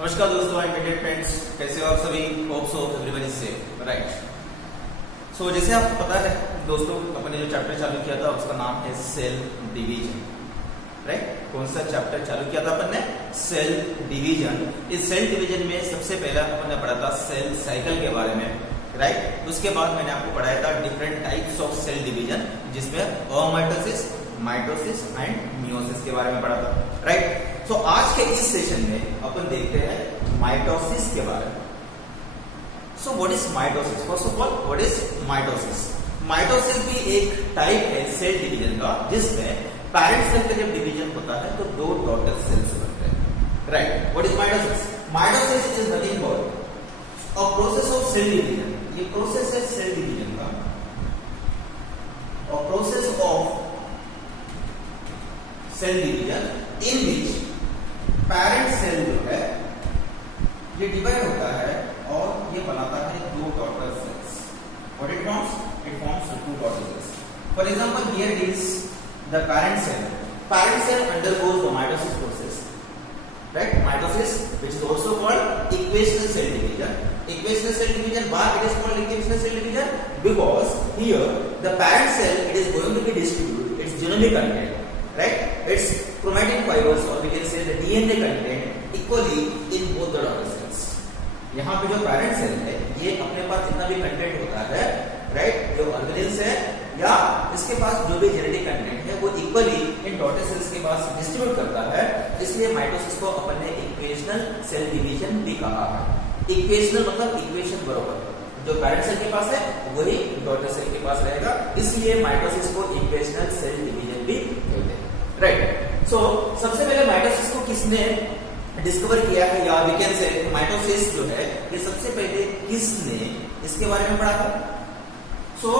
नमस्कार दोस्तों and dear friends, कैसे हो आप सभी? Hope so everyone is safe, right. So जैसे आपको पता है दोस्तों, अपने जो चैप्टर चालू किया था उसका नाम है सेल डिवीजन, राइट। कौन सा चैप्टर चालू किया था अपन ने? Cell division. इस सेल डिवीजन में सबसे पहला अपन ने पढ़ा था सेल साइकिल के बारे में, राइट। उसके बाद मैंने आपको पढ़ाया था different types of cell division, जिसमें अमाइटोसिस, माइटोसिस एंड मियोसिस के बारे में पढ़ा था, राइट। तो आज के इस सेशन में अपन देखते हैं माइटोसिस के बारे में। So what is mitosis? First of all, what is mitosis? Mitosis भी एक टाइप है सेल डिवीजन का, जिसमें पैरेंट सेल का जब डिवीजन होता है तो दो डॉटर सेल्स बनते हैं, right. What is mitosis? Mitosis is nothing but a process of cell division. ये प्रोसेस है सेल डिवीजन का, और process of cell division in which parent cell जो है ये डिवाइड होता है और ये बनाता है दो daughter cells. What it forms? It forms two daughter cells. For example, here is the parent cell. Parent cell undergoes the mitosis process, right? Mitosis, which is also called equational cell division. Equational cell division. Why it is called equational cell division? Because here the parent cell, it is going to be distributed its genomic content, right? Its chromatin fibers, or we can say the DNA content equally in both the daughter cells. यहाँ पे जो parent cell है ये अपने पास जितना भी content होता है, राइट, जो ऑर्गेनेल्स है या इसके पास जो भी जेनेटिक कंटेंट है वो इक्वली इन डॉटर सेल्स के पास डिस्ट्रीब्यूट करता है। इसलिए माइटोसिस को अपन ने इक्वेशनल सेल डिवीजन भी कहा है। इक्वेशनल मतलब इक्वेशन बराबर, जो पैरेंट सेल के पास है वही डॉटर सेल के पास रहेगा, इसलिए माइटोसिस को इक्वेशनल सेल डिवीजन भी कहते हैं, राइट। सो सबसे पहले माइटोसिस को किसने डिस्कवर किया है, या वी कैन से माइटोसिस जो है ये सबसे पहले किसने इसके बारे में पढ़ा था? सो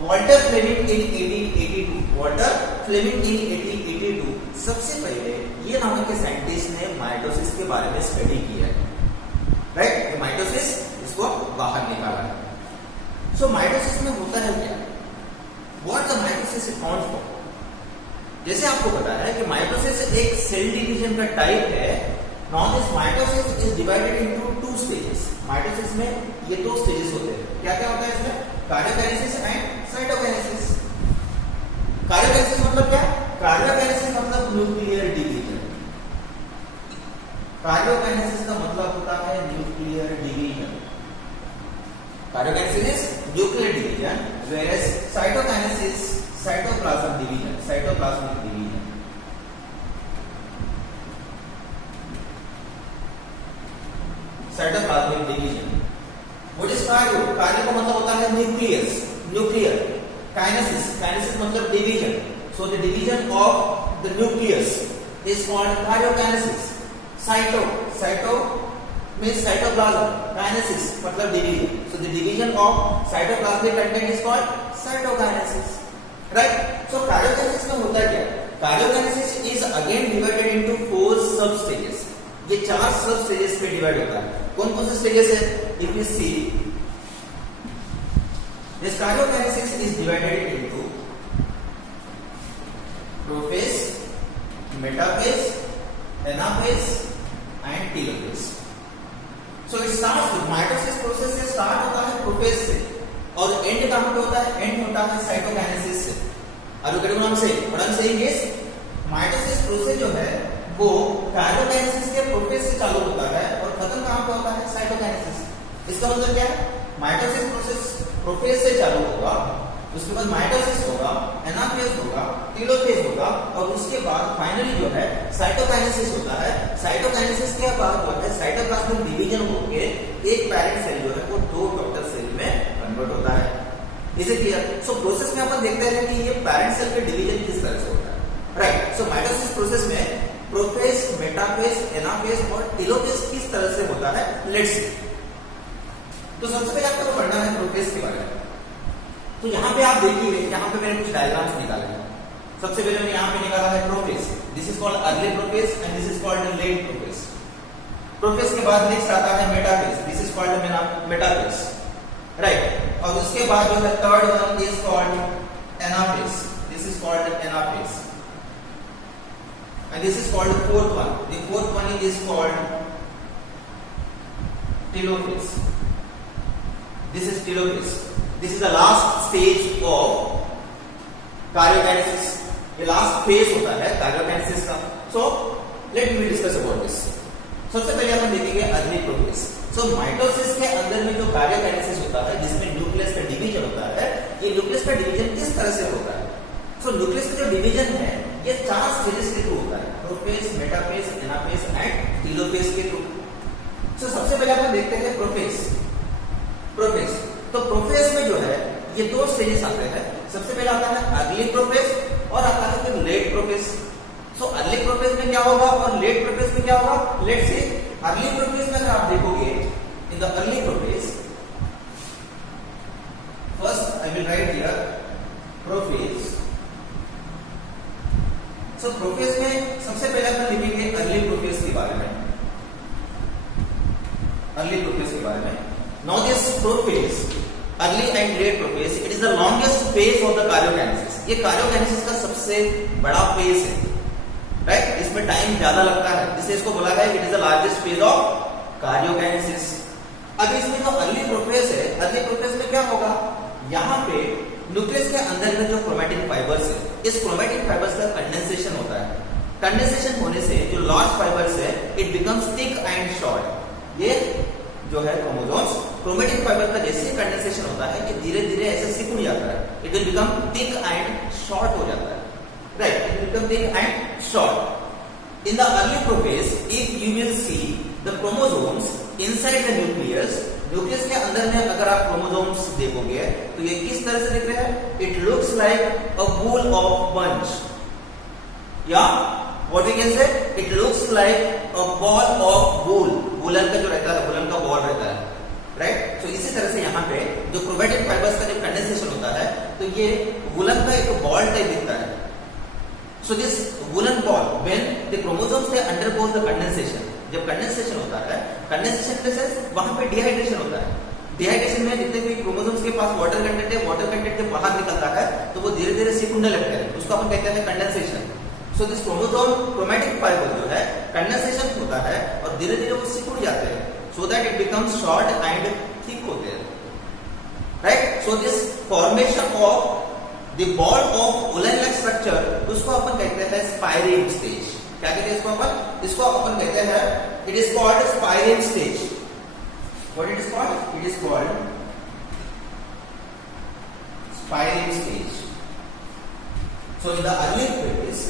वॉल्टर फ्लेमिंग इन 1882, वॉल्टर फ्लेमिंग इन 1882 सबसे पहले ये नामक के साइंटिस्ट ने माइटोसिस के बारे में स्टडी किया है, राइट। माइटोसिस इसको बाहर निकाला है। सो माइटोसिस में होता है क्या? What the mitosis is found for? जैसे आपको पता है कि माइटोसिस एक सेल डिवीजन का टाइप है। Now this mitosis is divided into two stages. Mitosis में ये दो स्टेजेस होते हैं। क्या क्या होता है इसमें? Karyokinesis and cytokinesis. कार्योकाइनेसिस मतलब क्या? कार्योकाइनेसिस मतलब न्यूक्लियर डिवीजन। कार्योकाइनेसिस का मतलब होता है nuclear division. Karyokinesis is nuclear division, whereas cytokinesis cytoplasm division, cytoplasmic division. Cytoplasmic division. What is कार्यो? कार्यो का मतलब होता है न्यूक्लियस, न्यूक्लियर। काइनेसिस, काइनेसिस मतलब division. So the division of the nucleus is called karyokinesis. Cyto, cyto means cytoplasm. Kinesis मतलब division. So the division of cytoplasmic content is called cytokinesis. Right? So karyokinesis में होता क्या? Karyokinesis is again divided into 4 sub stages. ये 4 सब stages में divide होता है। कौन कौन से स्टेजेस है? If you see this karyokinesis is divided into prophase, metaphase, anaphase and telophase. So it starts with mitosis process से स्टार्ट होता है प्रोफेज से, और एंड कहां पे होता है? एंड होता है साइटोकाइनेसिस से। Are you getting what I am saying? What I am saying is mitosis process जो है वो कार्योकाइनेसिस के प्रोफेज से चालू होता है और खत्म कहां पे होता है? साइटोकाइनेसिस। इसका मतलब क्या है? माइटोसिस प्रोसेस प्रोफेज से चालू होगा, उसके बाद माइटोसिस होगा, एनाफेज होगा, टेलोफेज होगा, और उसके बाद फाइनली जो है साइटोकाइनेसिस होता है। साइटोकाइनेसिस के बाद जो है साइटोप्लाज्मिक डिवीजन होके एक पैरेंट सेल जो है वो दो डॉटर सेल में कन्वर्ट होता है। Is it clear? So process में अपन देखते हैं कि ये पैरेंट सेल के डिवीजन किस तरह से होता है, राइट। सो माइटोसिस प्रोसेस में प्रोफेज, मेटाफेज, एनाफेज और टेलोफेज किस तरह से होता है, लेट्स सी। तो सबसे पहले आपको पढ़ना है प्रोफेज के बारे में। तो यहाँ पे आप देखिए, यहाँ पे मैंने कुछ डायग्राम्स निकाले हैं। सबसे पहले मैंने यहाँ पे निकाला है prophase. This is called early prophase and this is called late prophase. Prophase के बाद नेक्स्ट आता है metaphase. This is called metaphase, right. और उसके बाद जो है third one is called anaphase. This is called anaphase. and this is called the fourth one. The fourth one is called telophase. This is telophase. This is the last stage of karyokinesis. ये last phase होता है karyokinesis का. So let me discuss about this. सबसे पहले अपन देखेंगे early prophase. So mitosis के अंदर में जो कार्योकाइनेसिस होता है जिसमें न्यूक्लियस का डिवीजन होता है, ये न्यूक्लियस का डिवीजन किस तरह से होता है? सो न्यूक्लियस का जो डिवीजन है ये 4 स्टेजेस के थ्रू होता है, prophase, metaphase, anaphase and telophase के थ्रू. सो सबसे पहले अपन देखते हैं प्रोफेज. प्रोफेज तो प्रोफेज में जो है ये 2 स्टेजेस आते हैं. सबसे पहले आता है अर्ली प्रोफेज और आता है फिर late prophase. So early prophase में क्या होगा और लेट प्रोफेज में क्या होगा? लेट्स से अर्ली प्रोफेज में अगर आप देखोगे, इन the early prophase, first I will write here prophase. So prophase में सबसे पहले अपन लिखेंगे अर्ली प्रोफेज के बारे में. अर्ली प्रोफेज के बारे में. Now this prophase, early and let prophase, it is the longest phase of the karyokinesis. ये कार्योकाइनेसिस का सबसे बड़ा फेज है, राइट? इसमें टाइम ज्यादा लगता है, इसलिए इसको बोला गया it is the largest phase of karyokinesis. अब इसमें जो अर्ली प्रोफेज है, अर्ली प्रोफेज में क्या होगा? यहाँ पे न्यूक्लियस के अंदर में जो क्रोमैटिन फाइबर्स है, इस क्रोमैटिन फाइबर्स का कंडेंसेशन होता है. कंडेंसेशन होने से जो लार्ज फाइबर्स है it becomes thick and short. ये जो है क्रोमोसोम्स, क्रोमैटिन फाइबर का जैसे कंडेंसेशन होता है कि धीरे धीरे ऐसे सिकुड़ जाता है. It will become thick and short हो जाता है, right? It will become thick and short. In the early prophase if you will see the chromosomes inside the nucleus, nucleus के अंदर में अगर आप क्रोमोसोम्स देखोगे तो ये किस तरह से दिख रहे हैं? It looks like a ball of bunch, या what we can say, it looks like a ball of wool. Woollen का जो रहता है, वूलन का बॉल रहता है, राइट? सो इसी तरह से यहाँ पे जो क्रोमैटिन फाइबर्स का जो कंडेंसेशन होता है तो ये वूलन का एक बॉल टाइप दिखता है. So this woollen ball when the chromosomes they undergo the condensation, जब कंडेंसेशन होता है, कंडेंसेशन के सेंस वहां पे डिहाइड्रेशन होता है. डिहाइड्रेशन में जितने भी क्रोमोसोम्स के पास वाटर कंटेंट है, वाटर कंटेंट जब बाहर निकलता है तो वो धीरे धीरे सिकुड़ने लगते हैं, उसको अपन कहते हैं condensation. So this chromosome chromatic fibre जो है कंडेंसेशन होता है और धीरे धीरे वो सिकुड़ जाते हैं, so that it becomes short and thick होते हैं, right? So this formation of the ball of woollen like structure, उसको अपन कहते हैं स्पाइरिंग स्टेज. क्या कहते हैं इसको अपन? इसको अपन कहते हैं, it is called spiring stage. What it is called? It is called spiring stage. So in the early phase,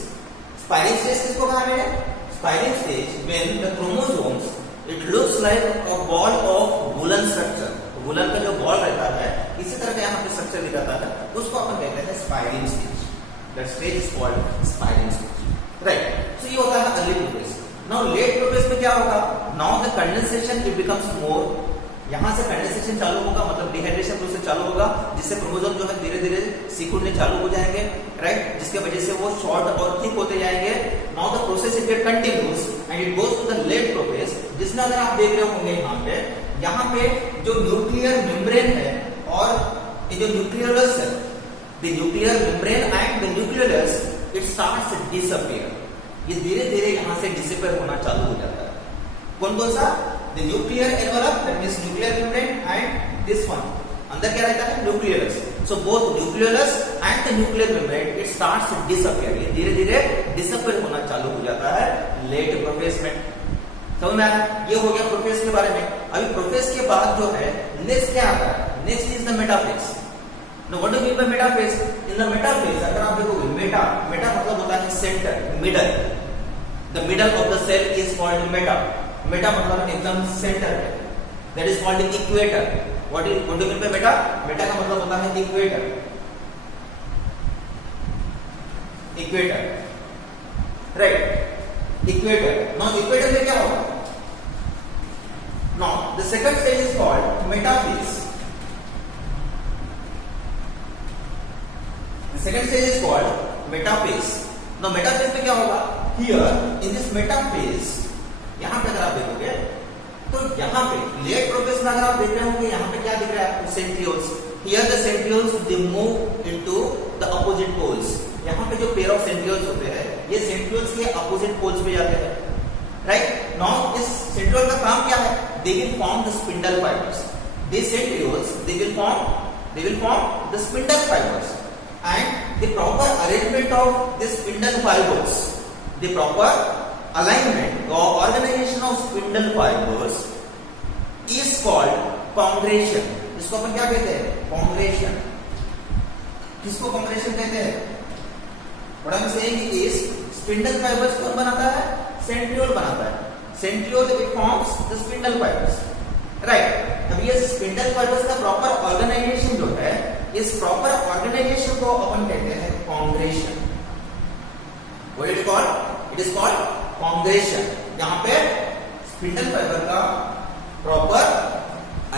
spiring stage किसको कहा मैंने? Spiring stage when the chromosomes it looks like a ball of woollen structure. Woollen का जो ball रहता है इसी तरह का यहाँ पे स्ट्रक्चर दिखाता है, उसको अपन कहते हैं spiring stage. That stage is called spiring stage, right? So ये होता है early prophase. Now late prophase में क्या होगा? Now the condensation it becomes more. यहां से कंडेंसेशन चालू होगा, मतलब डिहाइड्रेशन प्रोसेस चालू होगा, जिससे क्रोमोसोम जो है धीरे धीरे सिकुड़ने चालू हो जाएंगे, राइट? जिसके वजह से वो शॉर्ट और थिक होते जाएंगे. Now the process it get continues and it goes to the late prophase, जिसमें अगर आप देख रहे होंगे यहाँ पे जो न्यूक्लियर मेम्ब्रेन है और ये जो न्यूक्लियोलस है, the nuclear membrane and the nucleolus it starts disappear. ये धीरे धीरे यहाँ से डिसअपीयर होना चालू हो जाता है. कौन कौन सा? The nuclear envelope, that means nuclear membrane, and this one. अंदर क्या रहता है? Nucleolus. So both nucleolus and the nuclear membrane it starts to disappear. ये धीरे धीरे डिसअपीयर होना चालू हो जाता है लेट प्रोफेज में. समझ में आया? ये हो गया प्रोफेज के बारे में. अभी प्रोफेज के बाद जो है नेक्स्ट क्या आता है? Next is the metaphase. Now what do you mean by metaphase? In the metaphase अगर आप देखोगे मेटा मतलब होता है centre, middle. The middle of the cell is called meta. Meta मतलब एकदम सेंटर है. That is called equator. What do you mean by Meta? Meta का मतलब होता है equator. Equator, right? Equator. Now equator में क्या होगा? Now the second stage is called metaphase. The second stage is called metaphase. Now metaphase में क्या होगा? हियर इन दिस मेटाफेज, यहां पे अगर आप देखोगे तो यहां पे लेट प्रोफेज में अगर आप देख रहे होंगे यहाँ पे क्या दिख रहा है आपको? Centrioles. Here the centrioles they move into the opposite poles. यहाँ पे जो पेयर ऑफ सेंट्रियोल्स होते हैं ये सेंट्रियोल्स के अपोजिट पोल्स पे जाते हैं, राइट? नाउ इस सेंट्रियोल का काम क्या है? they will form the spindle fibers. These centrioles, they will form the spindle fibers, and the proper arrangement of the spindle fibers, the proper alignment or organization of spindle fibers is called congregation. इसको अपन क्या कहते हैं? Congregation. किसको congregation कहते हैं? What I'm saying is spindle fibers कौन बनाता है? Centriole बनाता है. Centriole it forms the spindle fibers. Right. अब ये spindle fibers का proper organization जो है, इस proper organization को अपन कहते हैं congregation. What it is called? It is called congregation. यहाँ पे spindle fiber का proper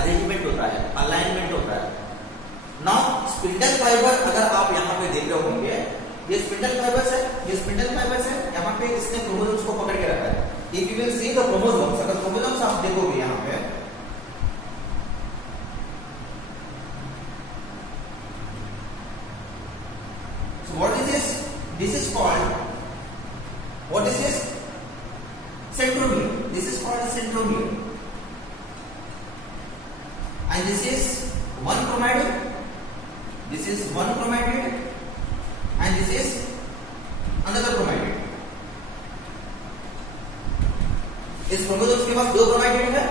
arrangement होता है, alignment होता है. Now spindle fiber अगर आप यहाँ पे देख रहे होंगे, ये spindle fibers है, ये spindle fibers है, यहाँ पे इसने chromosomes को पकड़ के रखा है. If you will see the chromosomes, अगर chromosomes आप देखोगे यहाँ पे, so what is this? This is called, what is this? Centromere. This is called a centromere. And this is one chromatid. This is one chromatid. And this is another chromatid. इस chromosomes के पास दो chromatid है,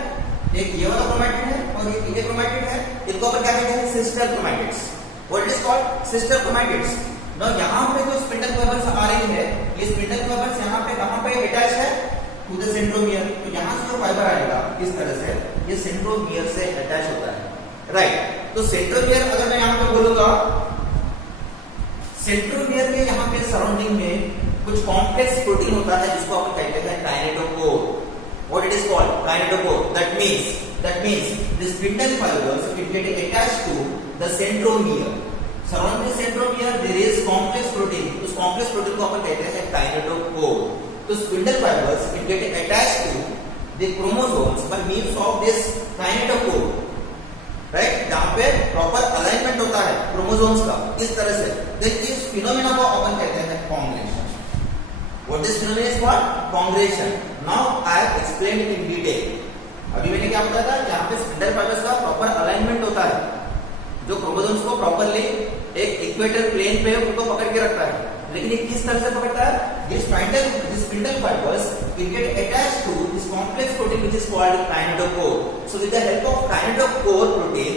एक ये वाला chromatid है और एक ये क्रोमैटिड है. इनको अपन क्या कहते हैं? Sister chromatids. What it is called? Sister chromatids. Now यहाँ पे जो स्पिंडल फाइबर्स आ रही है, ये स्पिंडल फाइबर्स यहाँ पे कहाँ पे अटैच है? To the centromere. तो यहाँ से जो फाइबर आएगा इस तरह से, ये सेंट्रोमियर से अटैच होता है. राइट. तो सेंट्रोमियर अगर मैं यहाँ पे बोलूंगा, सेंट्रोमियर के यहाँ पे सराउंडिंग में कुछ कॉम्प्लेक्स प्रोटीन होता है जिसको अपन कहते हैं kinetochore. What it is called? Kinetochore. That means the spindle fibers will get attached to the centromere. Surrounding the centromere there is complex protein. उस complex protein को अपन कहते हैं kinetochore. तो spindle fibers will get attached to the chromosomes by means of this kinetochore. Right? जहाँ पे proper alignment होता है chromosomes का इस तरह से. Then इस phenomena को अपन कहते हैं congregation. What this phenomenon is called? Congregation. Now I have explained in detail. अभी मैंने क्या बताया था? यहाँ पे स्पिंडल फाइबर्स का प्रॉपर अलाइनमेंट होता है, जो क्रोमोसोम्स को प्रॉपरली एक इक्वेटर प्लेन पे उनको पकड़ के रखता है. लेकिन ये किस तरह से पकड़ता है? This spindle fibers will get attached to this complex protein which is called kinetochore. So with the help of kinetochore protein,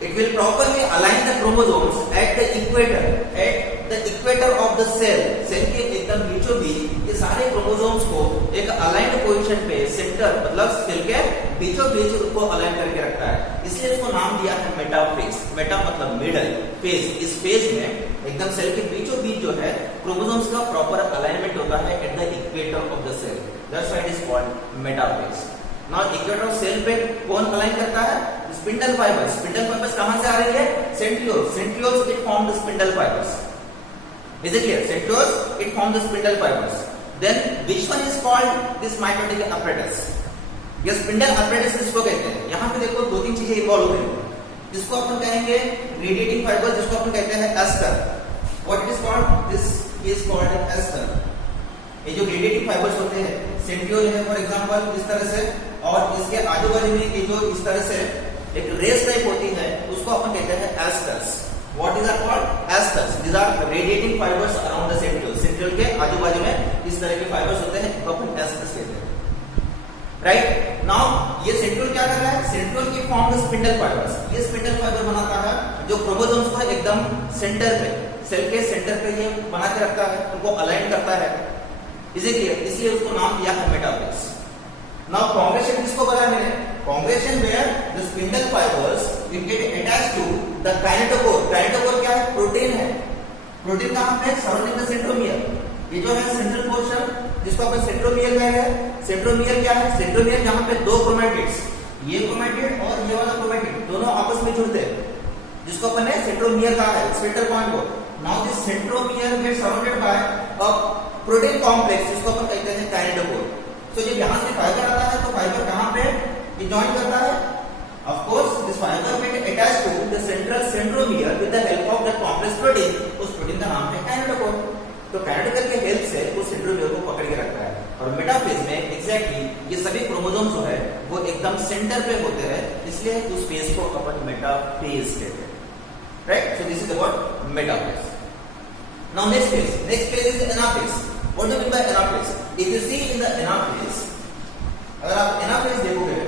it will properly align the chromosomes at the equator of the cell. Cell के एकदम बीचों बीच ये सारे chromosomes को एक aligned position पे centre मतलब सेल के बीचों बीच उनको अलाइन करके रखता है. इसलिए इसको नाम दिया है मेटाफेज. मेटा मतलब मिडल, फेज. इस फेज में एकदम सेल के बीचों बीच जो है क्रोमोसोम्स का प्रॉपर अलाइनमेंट होता है at the equator of the cell. That's why it is called metaphase. Now equator of cell पे कौन अलाइन करता है? Spindle fibres. स्पिंडल फाइबर्स कहां से आ रही है? Centrioles. Centrioles it form the spindle fibres. Is it clear? Centrioles it form the spindle fibers. Then which one is called this mitotic apparatus? ये spindle apparatus इसको कहते हैं. यहाँ पे देखो दो तीन चीजें इन्वॉल्व हो रही हैं, जिसको अपन कहेंगे रेडिएटिंग फाइबर, जिसको अपन कहते हैं aster. What it is called? This is called aster. ये जो रेडिएटिंग फाइबर्स होते हैं, सेंट्रियोल है फॉर एग्जांपल इस तरह से, और इसके आजू बाजू में ये जो इस तरह से एक रेस टाइप होती है उसको अपन कहते हैं asters. What is that called? Asters. These are radiating fibers around the centriole. Centriole के आजू बाजू में इस तरह के फाइबर्स होते हैं, तो अपन asters कहते हैं. Right? Now ये centriole क्या कर रहा है? Centriole की form the spindle fibers. ये spindle fiber बनाता है जो क्रोमोसोम्स को एकदम सेंटर पे, सेल के सेंटर पे ये बना के रखता है, उनको अलाइन करता है. इसलिए उसको नाम दिया है मेटाफेज. Now congregation किसको बताया मैंने? Congregation where the spindle fibers will get attached to the kinetochore. Kinetochore क्या है? प्रोटीन है. प्रोटीन कहाँ पे? Surrounding the centromere. ये जो है सेंट्रल पोर्शन जिसको अपन सेंट्रोमियर कह रहे हैं. सेंट्रोमियर क्या है? सेंट्रोमियर जहाँ पे दो क्रोमैटिड्स, ये क्रोमैटिड और ये वाला क्रोमैटिड दोनों आपस में जुड़ते हैं, जिसको अपन ने सेंट्रोमियर कहा है, सेंटर पॉइंट को. Now this centromere gets surrounded by a protein complex जिसको अपन कहते हैं kinetochore. तो जब यहाँ से फाइबर आता है तो फाइबर कहाँ पे ज्वाइन करता है? Of course, this fiber get attached to the central centromere with the help of the complex protein. उस प्रोटीन का नाम है kinetochore. तो kinetochore के हेल्प से उस सेंट्रोमियर को पकड़ के रखता है. और मेटाफेज में एग्जैक्टली ये सभी क्रोमोसोम जो है वो एकदम सेंटर पे होते हैं, इसलिए उस फेज को अपन मेटाफेज कहते हैं, right? So this is about metaphase. Now next phase is anaphase. What do you mean by anaphase? If you see in the anaphase, अगर आप एनाफेज देखोगे,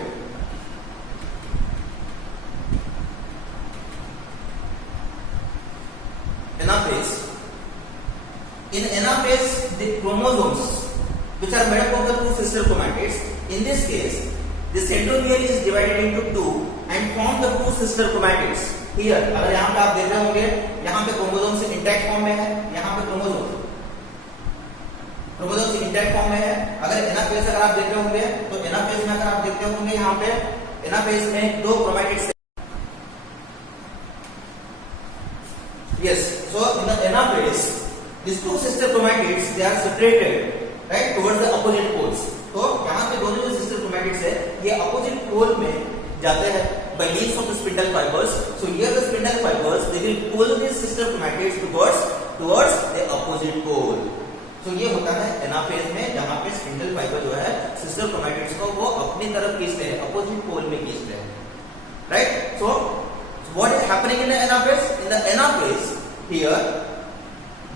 anaphase, in anaphase the chromosomes which are made up of the two sister chromatids, in this case the centromere is divided into two and form the two sister chromatids. Here अगर यहाँ पे आप देख रहे होंगे, यहाँ पे क्रोमोसोम्स इंटैक्ट फॉर्म में है, यहाँ पे क्रोमोसोम्स इंटैक्ट फॉर्म में है. अगर एनाफेज अगर आप देख रहे होंगे तो एनाफेज में अगर आप देखते होंगे यहाँ पे एनाफेज में दो chromatids. Yes, so in the anaphase these two sister chromatids they are separated right towards the opposite poles. तो यहाँ पे दोनों जो sister chromatids है ये opposite pole में जाते हैं by means of the spindle fibers. So here the spindle fibers they will pull these sister chromatids towards the opposite pole. So ये होता है एनाफेज में, जहाँ पे स्पिंडल फाइबर जो है सिस्टर क्रोमैटिड्स को वो अपनी तरफ खींचते हैं, अपोजिट पोल में खींचते हैं, right? So what is happening in the anaphase? In the anaphase here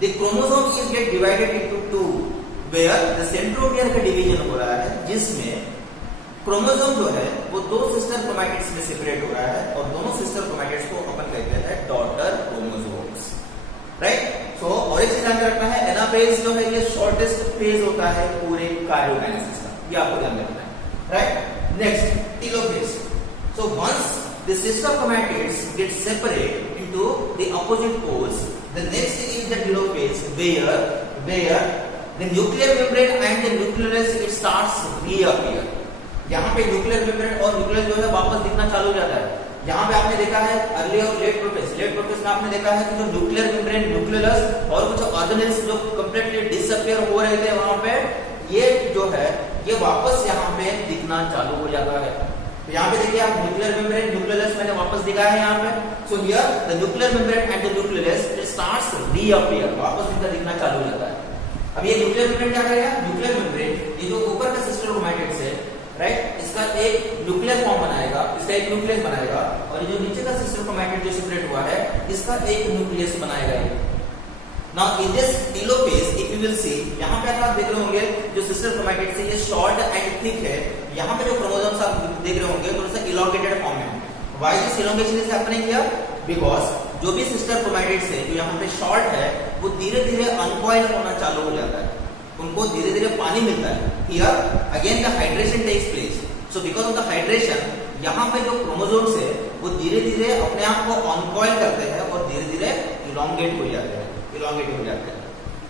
the chromosome is get divided into two, where the centromere का डिवीजन हो रहा है, जिसमें क्रोमोसोम जो है वो दो सिस्टर क्रोमैटिड्स में सेपरेट हो रहा है और दोनों सिस्टर क्रोमैटिड्स को अपन कहते हैं डॉटर क्रोमोसोम्स, राइट? सो और एक चीज ध्यान रखना है, एनाफेज जो है ये शॉर्टेस्ट फेज होता है पूरे कार्योकाइनेसिस का, ये आपको ध्यान रखना है, right? Next telophase. So once the sister chromatids get separate into the opposite poles, the next is the telophase, where the nuclear membrane and the nucleus it starts reappear. यहाँ पे न्यूक्लियर मेम्ब्रेन और nucleus जो है वापस दिखना चालू हो जाता है. यहाँ पे आपने देखा है अर्ली और लेट प्रोफेज में आपने देखा है कि जो न्यूक्लियर मेम्ब्रेन, न्यूक्लियस और कुछ ऑर्गेनेल्स जो कंप्लीटली डिसअपियर हो रहे थे वहां पे, ये जो है ये वापस यहाँ पे दिखना चालू हो जाता है. तो यहाँ पे देखिए आप न्यूक्लियर मेम्ब्रेन, न्यूक्लियस मैंने वापस दिखाया है यहाँ पे. So here the nuclear membrane and the nucleus it starts reappear, वापस इनका दिखना चालू हो जाता है. अब ये न्यूक्लियर मेम्ब्रेन क्या करेगा? न्यूक्लियर मेम्ब्रेन ये जो ऊपर का सिस्टर क्रोमैटिड्स है, राइट, इसका एक न्यूक्लियर फॉर्म बनाएगा, इसका एक न्यूक्लियस बनाएगा, और ये जो नीचे का सिस्टर क्रोमैटिड जो सेपरेट हुआ है इसका एक न्यूक्लियस बनाएगा. Now in this telophase, if you will see, यहाँ पे आप देख रहे होंगे जो सिस्टर क्रोमैटिड्स है ये शॉर्ट एंड थिक है. यहाँ पे जो क्रोमोसोम्स आप देख रहे होंगे थोड़ा सा इलॉन्गेटेड फॉर्म में. Why this elongation is happening here? Because जो भी सिस्टर क्रोमैटिड्स है जो यहाँ पे शॉर्ट है वो धीरे धीरे अनकॉइल होना चालू हो जाता है, उनको धीरे धीरे पानी मिलता है. Here again the hydration takes place. So because of the hydration, यहाँ पे जो क्रोमोसोम्स है वो धीरे धीरे अपने आप को अनकॉइल करते हैं और धीरे धीरे इलॉन्गेट हो जाते हैं,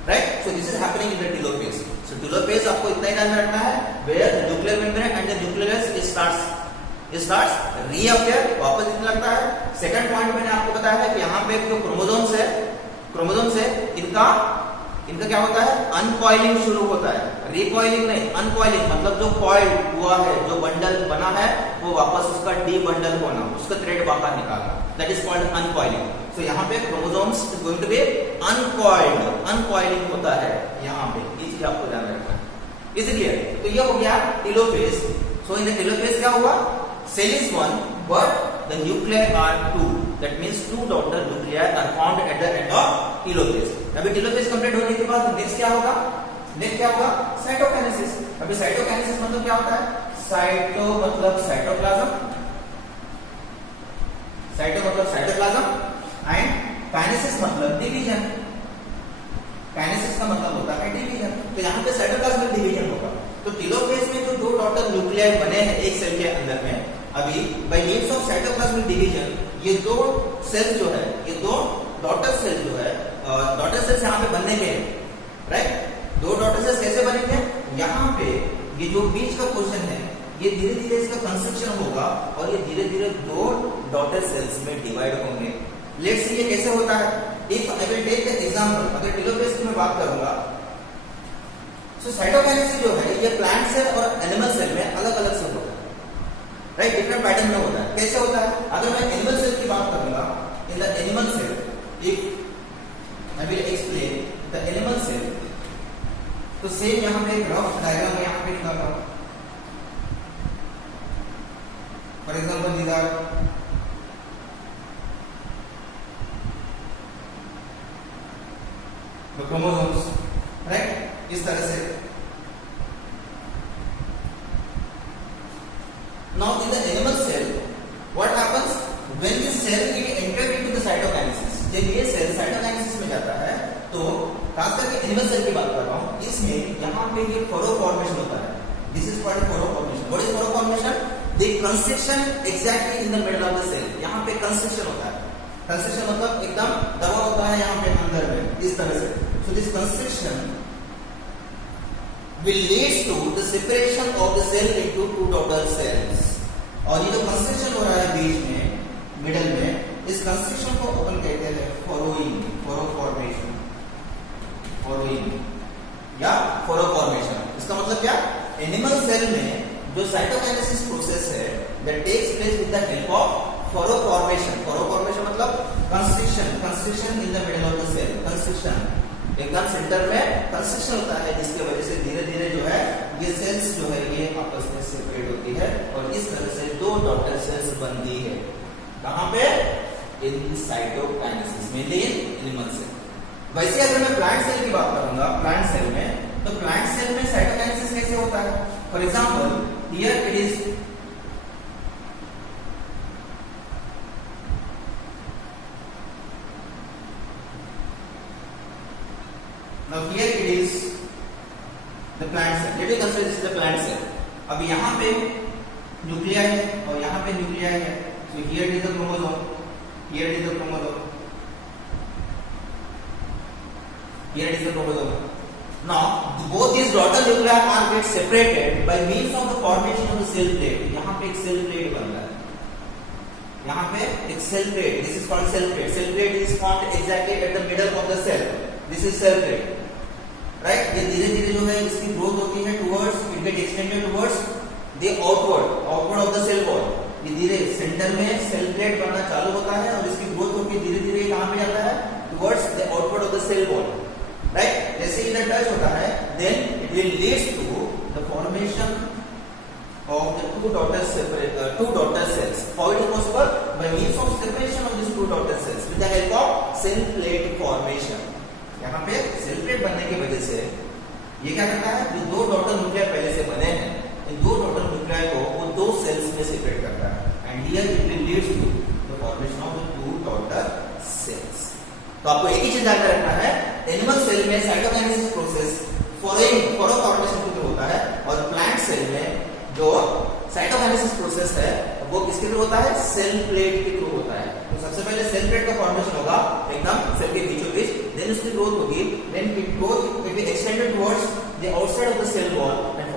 right? So this is happening in the telophase. सो टेलोफेज आपको इतना ही ध्यान रखना है, where the nuclear membrane and the nucleus starts reappear, वापस दिखने लगता है. सेकंड पॉइंट मैंने आपको बताया है कि यहाँ पे जो क्रोमोसोम्स है इनका क्या होता है? अनकॉइलिंग शुरू होता है, रिकॉइलिंग नहीं, अनकॉइलिंग मतलब जो कॉइल हुआ है, जो बंडल बना है वो वापस उसका डी बंडल होना, उसका थ्रेड बाहर निकालना, दैट इज कॉल्ड अनकॉइलिंग. तो यहाँ पे chromosomes is going to be uncoiling होता है यहाँ पे, ये चीज आपको ध्यान रखना है. Is clear? तो ये हो गया telophase. So in the telophase क्या हुआ? Cell is one but the nuclei are two, that means two daughter nuclei are formed at the end of telophase. अभी टेलोफेज कंप्लीट होने के बाद नेक्स्ट क्या होगा? साइटोकाइनेसिस. अभी साइटोकाइनेसिस मतलब क्या होता है? साइटो मतलब साइटोप्लाज्म, एंड काइनेसिस मतलब डिवीजन. काइनेसिस का मतलब होता है डिवीजन. तो यहाँ पे साइटोप्लाज्मिक डिवीजन होगा. तो टेलोफेज में जो दो डॉटर न्यूक्लियाई बने हैं एक सेल के अंदर में, अभी by means of cytoplasmic division ये दो सेल जो है, ये दो डॉटर सेल जो है, डॉटर सेल्स यहाँ पे बनने के, राइट? दो डॉटर सेल्स कैसे बनेंगे? यहाँ पे ये जो बीच का पोर्शन है ये धीरे धीरे इसका कंस्ट्रक्शन होगा और ये धीरे धीरे दो डॉटर सेल्स में डिवाइड होंगे. लेट्स सी ये कैसे होता है. If I will take the example, अगर टेलोफेज की मैं बात करूंगा, सो साइटोकाइनेसिस जो है ये प्लांट सेल और एनिमल सेल में अलग अलग से होता है, राइट? डिफरेंट पैटर्न में होता है. कैसे होता है? अगर मैं एनिमल सेल की बात करूंगा, in the animal cell, if I will explain the animal cell, तो सेम यहाँ पे एक रफ डायग्राम यहाँ पे निकाल रहा हूँ। For example these are the chromosomes, right, इस तरह से। Now in the animal cell, what happens when this cell it entered into the cytokinesis? जब ये सेल साइटोकाइनेसिस में जाता है तो खास करके एनिमल सेल की बात कर रहा हूँ, इसमें यहाँ पे ये फरो फॉर्मेशन होता है। This is called furrow formation. What is furrow formation? The construction exactly in the middle of the cell. यहाँ पे कंस्ट्रक्शन होता है। कंस्ट्रक्शन मतलब एकदम दबा होता है यहाँ पे अंदर में, इस तरह से। So this construction will leads to the separation of the cell into two daughter cells। और ये जो कंस्ट्रक्शन हो रहा है बीच में, मिडल में, इस कंस्ट्रक्शन को अपन कहते हैं फरोइंग, फरो फॉर्मेशन, फरोइंग या फरो फॉर्मेशन। इसका मतलब क्या? एनिमल सेल में जो साइटोकाइनेसिस प्रोसेस है that takes place with the help of furrow formation. Furrow formation मतलब construction, construction in the middle of the cell, construction एकदम सेंटर में कंस्ट्रक्शन होता है, जिसकी वजह से धीरे धीरे जो है ये सेल्स जो है ये आपस में सेपरेट होती है और इस तरह से दो डॉटर सेल्स बनती है। कहां पे? In cytokinesis, mainly in animal cell. वैसे अगर मैं प्लांट सेल की बात करूंगा, प्लांट सेल में, तो प्लांट सेल में साइटोकाइनेसिस कैसे होता है? For example here it is now here it is the plant cell। let me consider this is the plant cell। अब यहाँ पे न्यूक्लियाई है और यहाँ पे न्यूक्लियाई है। so here it is the chromosome, here it is the chromosome, here it is the chromosome। now both these daughter nuclei are get separated by means of the formation of the cell plate। यहाँ पे एक cell plate बन रहा है, यहाँ पे एक cell plate, this is called cell plate। cell plate is formed exactly at the middle of the cell, this is cell plate, right. ये धीरे धीरे जो है इसकी ग्रोथ होती है towards, it get extended towards the outward of the cell wall. ये धीरे सेंटर में सेल प्लेट बनना चालू होता है और इसकी ग्रोथ होकर धीरे धीरे कहां पे जाता है? Towards the outward of the cell wall, right. जैसे ही इधर टच होता है then it will leads to the formation of the two daughter cells। how it is possible? by means of separation of these two daughter cells with the help of cell plate formation। यहाँ पे cell plate बनने की वजह से ये क्या करता है? जो दो डॉटर न्यूक्लियाई पहले से बने हैं, इन दो डॉटर न्यूक्लियाई को वो दो सेल्स में सेपरेट करता है and here it will leads to the formation of the two daughter cells. तो आपको एक ही चीज ध्यान रखना है, एनिमल सेल में साइटोकाइनेसिस प्रोसेस फरो फॉर्मेशन के थ्रू होता है और प्लांट सेल में जो साइटोकाइनेसिस प्रोसेस है वो किसके थ्रू होता है? सेल प्लेट के थ्रू होता है। तो सबसे पहले सेल प्लेट का फॉर्मेशन होगा एकदम सेल के बीचों बीच, देन उसकी ग्रोथ होगी, then it will extended towards the outside of the cell wall and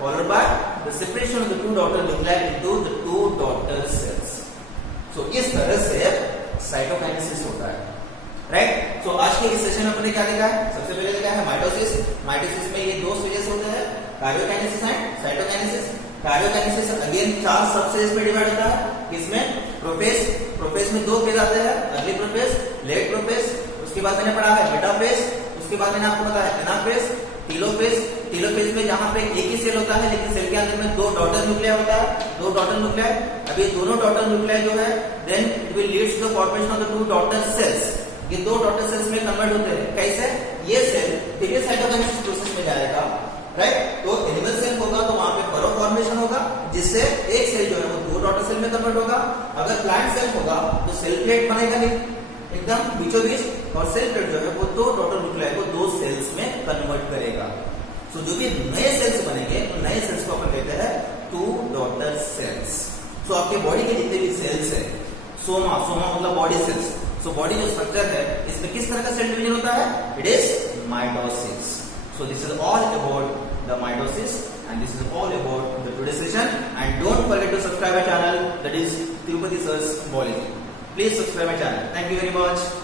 followed by the separation of the two daughter nuclei into the two daughter cells। so इस तरह से साइटोकाइनेसिस होता है, राइट। सो आज के इस सेशन में अपने क्या देखा है? सबसे पहले देखा है माइटोसिस। माइटोसिस में ये दो स्टेजेस होते हैं, karyokinesis and cytokinesis. Karyokinesis again 4 सब स्टेज में डिवाइड होता है। इसमें प्रोफेज, प्रोफेज में 2 फेज आते हैं, अर्ली प्रोफेज, लेट प्रोफेज। उसके बाद मैंने पढ़ा है मेटाफेज, उसके बाद मैंने आपको बताया एनाफेज, टीलोफेज। टीलोफेज में जहां पे एक ही सेल होता है लेकिन सेल के अंदर में 2 डॉटर न्यूक्लियाई होता है, 2 डॉटर न्यूक्लियाई। अब ये दोनों डॉटर न्यूक्लियाई जो है then it will leads to the formation of the 2 daughter cells. ये 2 डॉटर सेल्स में कन्वर्ट होते हैं। कैसे? ये सेल फिर साइटोकाइनेसिस प्रोसेस में जाएगा, राइट। तो एनिमल सेल होगा तो वहां पे फरो फॉर्मेशन होगा जिससे एक सेल जो है वो 2 डॉटर सेल में कन्वर्ट होगा। अगर प्लांट सेल होगा तो सेल प्लेट बनेगा नहीं एकदम बीचों बीच, और सेल प्लेट जो है वो 2 डॉटर न्यूक्लियाई को 2 सेल्स में कन्वर्ट करेगा। सो जो भी नए सेल्स बनेंगे तो नए सेल्स को अपन कहते हैं 2 डॉटर सेल्स। सो आपके बॉडी के जितने भी सेल्स है, सोमा मतलब बॉडी सेल्स। सो बॉडी जो स्ट्रक्चर है इसमें किस तरह का सेल डिवीजन होता है? It is mitosis. So this is all about the mitosis and this is all about the today's session, and don't forget to subscribe our channel, that is Tirupati Sir's Biology। please subscribe my channel। thank you very much।